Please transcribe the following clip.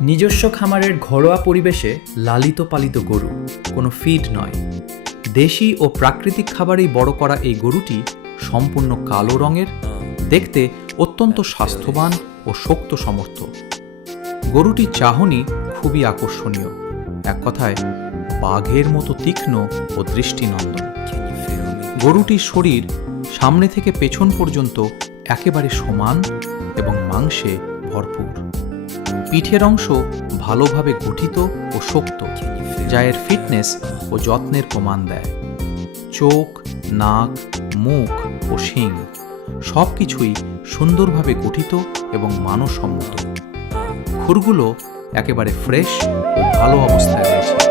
নিজস্ব খামারের ঘরোয়া পরিবেশে লালিত পালিত গরু, কোনো ফিড নয়। দেশি ও প্রাকৃতিক খাবারেই বড় করা এই গরুটি সম্পূর্ণ কালো রঙের, দেখতে অত্যন্ত স্বাস্থ্যবান ও শক্ত সমর্থ। গরুটির চাহনি খুবই আকর্ষণীয়, এক কথায় বাঘের মতো তীক্ষ্ণ ও দৃষ্টিনন্দন। গরুটির শরীর সামনে থেকে পেছন পর্যন্ত একেবারে সমান এবং মাংসে ভরপুর। পিঠের অংশ ভালোভাবে গঠিত ও শক্ত, যা এর ফিটনেস ও যত্নের প্রমাণ দেয়। চোখ, নাক, মুখ ও শিং সব কিছুই সুন্দরভাবে গঠিত এবং মানসম্মত। খুরগুলো একেবারে ফ্রেশ ও ভালো অবস্থায় রয়েছে।